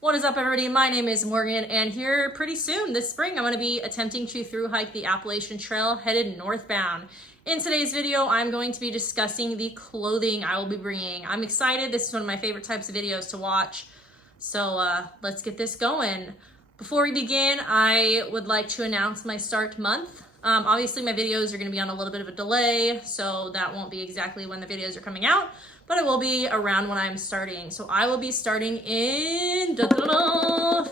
What is up, everybody? My name is Morgan, and here pretty soon this spring I'm going to be attempting to through hike the Appalachian Trail headed northbound. In today's video, I'm going to be discussing the clothing I will be bringing. I'm excited. This is one of my favorite types of videos to watch. So let's get this going. Before we begin, I would like to announce my start month. Obviously my videos are going to be on a little bit of a delay, so that won't be exactly when the videos are coming out, but it will be around when I'm starting. So I will be starting in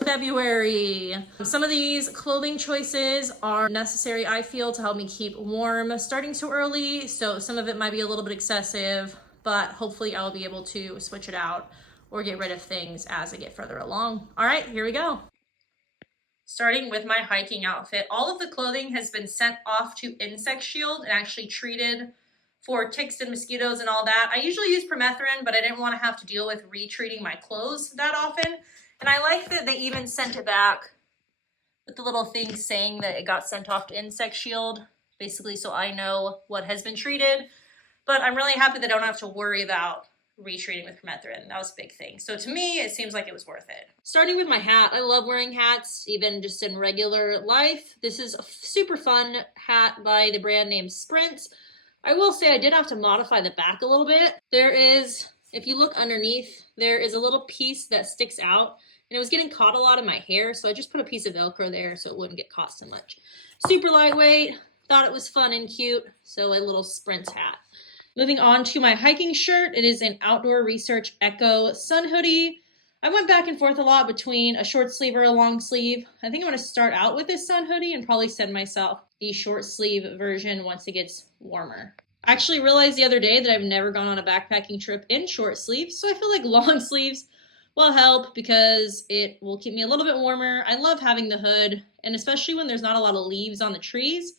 February. Some of these clothing choices are necessary, I feel, to help me keep warm starting so early. So some of it might be a little bit excessive, but hopefully I'll be able to switch it out or get rid of things as I get further along. All right, here we go. Starting with my hiking outfit, all of the clothing has been sent off to Insect Shield and actually treated for ticks and mosquitoes and all that. I usually use permethrin, but I didn't want to have to deal with retreating my clothes that often. And I like that they even sent it back with the little thing saying that it got sent off to Insect Shield, basically so I know what has been treated. But I'm really happy that I don't have to worry about retreating with permethrin. That was a big thing. So to me, it seems like it was worth it. Starting with my hat, I love wearing hats, even just in regular life. This is a super fun hat by the brand named Sprint. I will say I did have to modify the back a little bit. There is, if you look underneath, there is a little piece that sticks out, and it was getting caught a lot in my hair, so I just put a piece of Velcro there so it wouldn't get caught so much. Super lightweight, thought it was fun and cute, so a little Sprint hat. Moving on to my hiking shirt, it is an Outdoor Research Echo sun hoodie. I went back and forth a lot between a short sleeve or a long sleeve. I think I'm going to start out with this sun hoodie and probably send myself the short sleeve version once it gets warmer. I actually realized the other day that I've never gone on a backpacking trip in short sleeves, so I feel like long sleeves will help because it will keep me a little bit warmer. I love having the hood, and especially when there's not a lot of leaves on the trees,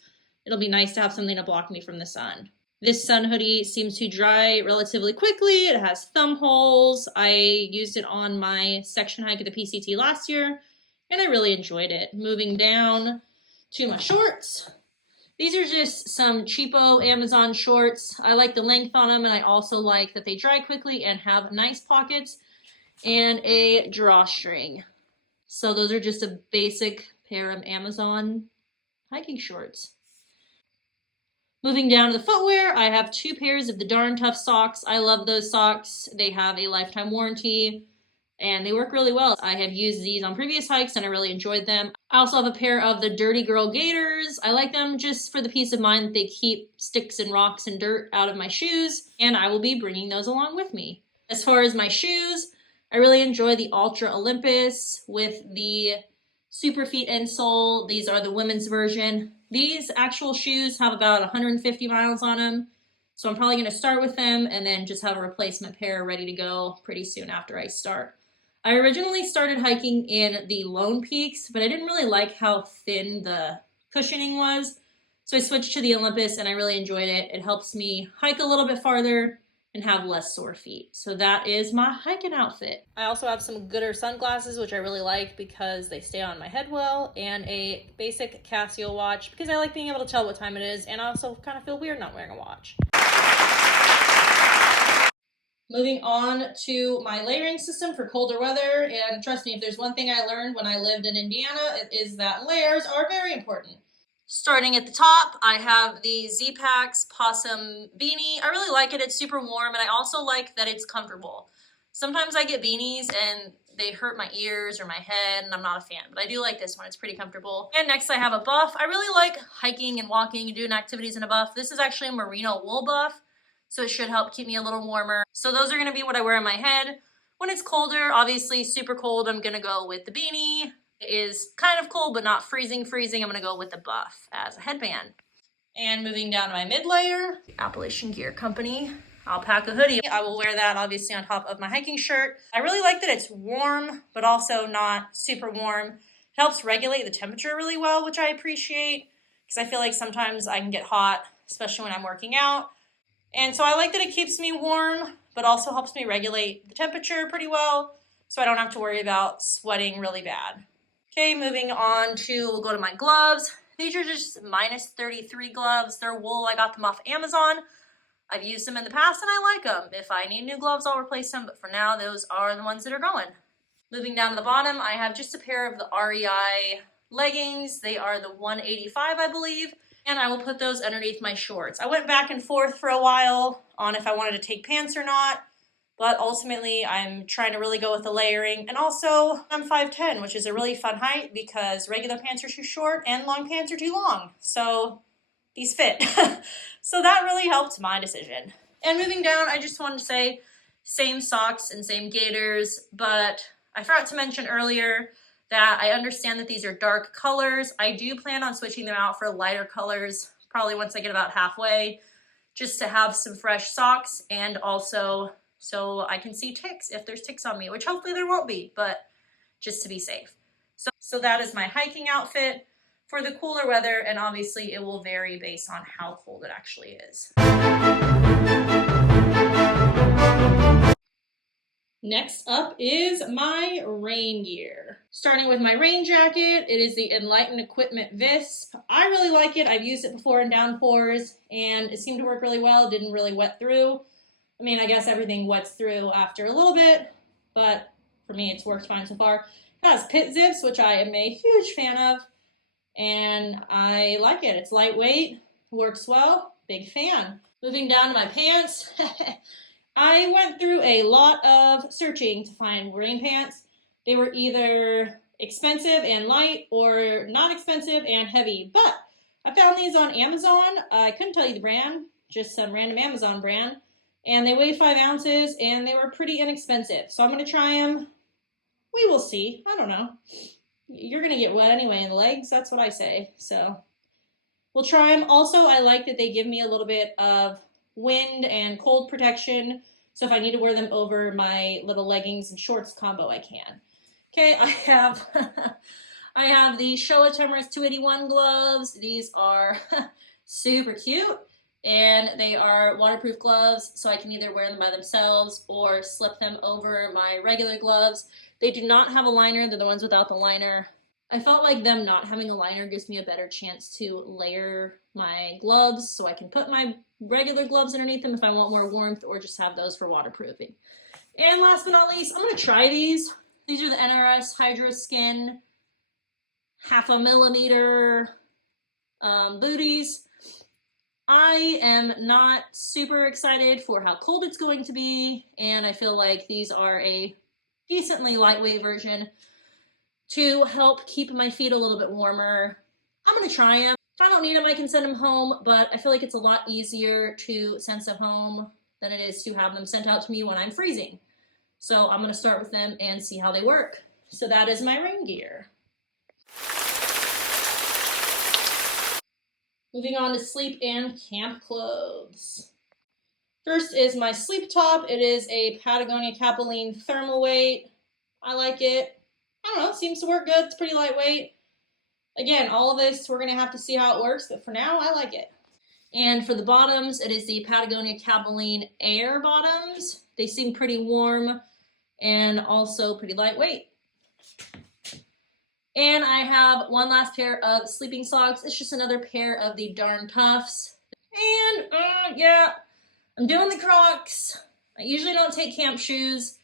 it'll be nice to have something to block me from the sun. This sun hoodie seems to dry relatively quickly. It has thumb holes. I used it on my section hike at the PCT last year, and I really enjoyed it. Moving down to my shorts. These are just some cheapo Amazon shorts. I like the length on them, and I also like that they dry quickly and have nice pockets and a drawstring. So those are just a basic pair of Amazon hiking shorts. Moving down to the footwear, I have two pairs of the Darn Tough socks. I love those socks. They have a lifetime warranty and they work really well. I have used these on previous hikes and I really enjoyed them. I also have a pair of the Dirty Girl Gaiters. I like them just for the peace of mind that they keep sticks and rocks and dirt out of my shoes, and I will be bringing those along with me. As far as my shoes, I really enjoy the Ultra Olympus with the Superfeet insole. These are the women's version. These actual shoes have about 150 miles on them, so I'm probably going to start with them and then just have a replacement pair ready to go pretty soon after I start. I originally started hiking in the Lone Peaks, but I didn't really like how thin the cushioning was, so I switched to the Olympus and I really enjoyed it. It helps me hike a little bit farther and have less sore feet. So that is my hiking outfit. I also have some Gooder sunglasses, which I really like because they stay on my head well, and a basic Casio watch because I like being able to tell what time it is, and I also kind of feel weird not wearing a watch. Moving on to my layering system for colder weather, and trust me, if there's one thing I learned when I lived in Indiana, it is that layers are very important. Starting at the top, I have the Z-Packs Possum beanie. I really like it. It's super warm, and I also like that it's comfortable. Sometimes I get beanies and they hurt my ears or my head, and I'm not a fan, but I do like this one. It's pretty comfortable. And next I have a buff. I really like hiking and walking and doing activities in a buff. This is actually a merino wool buff, so it should help keep me a little warmer. So those are going to be what I wear on my head. When it's colder, obviously super cold, I'm going to go with the beanie. It is kind of cold, but not freezing. I'm going to go with the buff as a headband. And moving down to my mid layer, Appalachian Gear Company alpaca hoodie. I will wear that obviously on top of my hiking shirt. I really like that it's warm, but also not super warm. It helps regulate the temperature really well, which I appreciate because I feel like sometimes I can get hot, especially when I'm working out. And so I like that it keeps me warm, but also helps me regulate the temperature pretty well, so I don't have to worry about sweating really bad. Okay, moving on we'll go to my gloves. These are just -33 gloves. They're wool. I got them off Amazon. I've used them in the past and I like them. If I need new gloves, I'll replace them, but for now, those are the ones that are going. Moving down to the bottom, I have just a pair of the REI leggings. They are the 185, I believe, and I will put those underneath my shorts. I went back and forth for a while on if I wanted to take pants or not, but ultimately I'm trying to really go with the layering. And also, I'm 5'10", which is a really fun height because regular pants are too short and long pants are too long. So these fit. So that really helped my decision. And moving down, I just wanted to say same socks and same gaiters, but I forgot to mention earlier that I understand that these are dark colors. I do plan on switching them out for lighter colors, probably once I get about halfway, just to have some fresh socks and also so I can see ticks if there's ticks on me, which hopefully there won't be, but just to be safe. So that is my hiking outfit for the cooler weather, and obviously it will vary based on how cold it actually is. Next up is my rain gear. Starting with my rain jacket, it is the Enlightened Equipment Visp. I really like it. I've used it before in downpours, and it seemed to work really well. It didn't really wet through. I mean, I guess everything wets through after a little bit, but for me, it's worked fine so far. It has pit zips, which I am a huge fan of, and I like it. It's lightweight, works well, big fan. Moving down to my pants, I went through a lot of searching to find rain pants. They were either expensive and light or not expensive and heavy, but I found these on Amazon. I couldn't tell you the brand, just some random Amazon brand, and they weighed 5 ounces and they were pretty inexpensive. So I'm going to try them. We will see. I don't know. You're going to get wet anyway in the legs. That's what I say. So we'll try them. Also, I like that they give me a little bit of wind and cold protection. So if I need to wear them over my little leggings and shorts combo, I can. Okay, I have the Showa Temris 281 gloves. These are super cute. And they are waterproof gloves, so I can either wear them by themselves or slip them over my regular gloves. They do not have a liner. They're the ones without the liner. I felt like them not having a liner gives me a better chance to layer my gloves so I can put my regular gloves underneath them if I want more warmth, or just have those for waterproofing. And last but not least, I'm going to try these. These are the NRS Hydro Skin 0.5 millimeter booties. I am not super excited for how cold it's going to be, and I feel like these are a decently lightweight version to help keep my feet a little bit warmer. I'm going to try them. If I don't need them, I can send them home, but I feel like it's a lot easier to send them home than it is to have them sent out to me when I'm freezing. So I'm going to start with them and see how they work. So that is my rain gear. Moving on to sleep and camp clothes. First is my sleep top. It is a Patagonia Capilene thermal weight. I like it. I don't know, it seems to work good. It's pretty lightweight. Again, all of this, we're going to have to see how it works, but for now, I like it. And for the bottoms, it is the Patagonia Capilene Air bottoms. They seem pretty warm and also pretty lightweight. And I have one last pair of sleeping socks. It's just another pair of the Darn Toughs. And yeah, I'm doing the Crocs. I usually don't take camp shoes,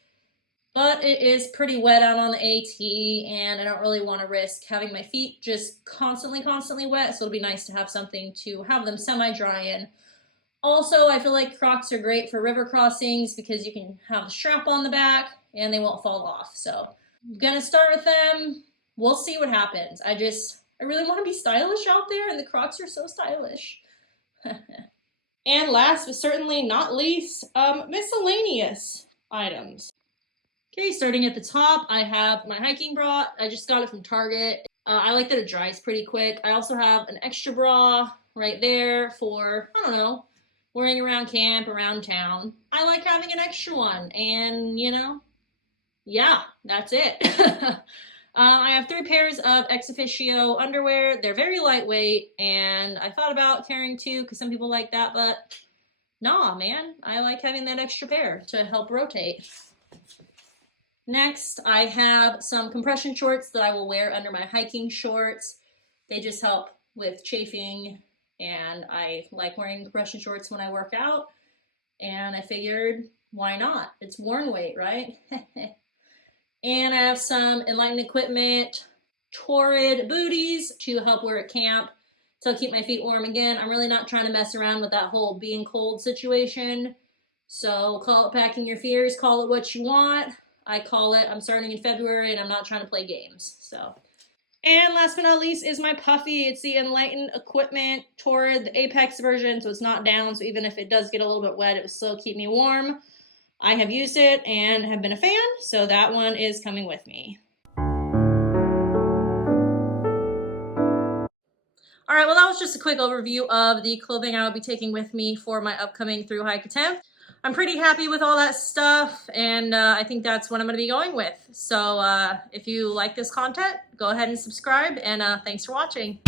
but it is pretty wet out on the AT, and I don't really want to risk having my feet just constantly wet, so it'll be nice to have something to have them semi-dry in. Also, I feel like Crocs are great for river crossings because you can have a strap on the back and they won't fall off. So I'm gonna start with them. We'll see what happens. I really want to be stylish out there, and the Crocs are so stylish. And last but certainly not least, miscellaneous items. Okay, starting at the top, I have my hiking bra. I just got it from Target. I like that it dries pretty quick. I also have an extra bra right there for, I don't know, wearing around camp, around town. I like having an extra one, and yeah, that's it. I have 3 pairs of ex officio underwear. They're very lightweight, and I thought about carrying 2 because some people like that, but nah, man. I like having that extra pair to help rotate. Next, I have some compression shorts that I will wear under my hiking shorts. They just help with chafing, and I like wearing compression shorts when I work out, and I figured, why not? It's worn weight, right? And I have some Enlightened Equipment Torrid booties to help wear at camp to keep my feet warm. Again, I'm really not trying to mess around with that whole being cold situation. So call it packing your fears, call it what you want. I call it, I'm starting in February and I'm not trying to play games. So, and last but not least is my puffy. It's the Enlightened Equipment Torrid, the Apex version, so it's not down. So even if it does get a little bit wet, it will still keep me warm. I have used it and have been a fan, so that one is coming with me. All right, well, that was just a quick overview of the clothing I will be taking with me for my upcoming through hike attempt. I'm pretty happy with all that stuff, and I think that's what I'm going to be going with. So if you like this content, go ahead and subscribe, and thanks for watching.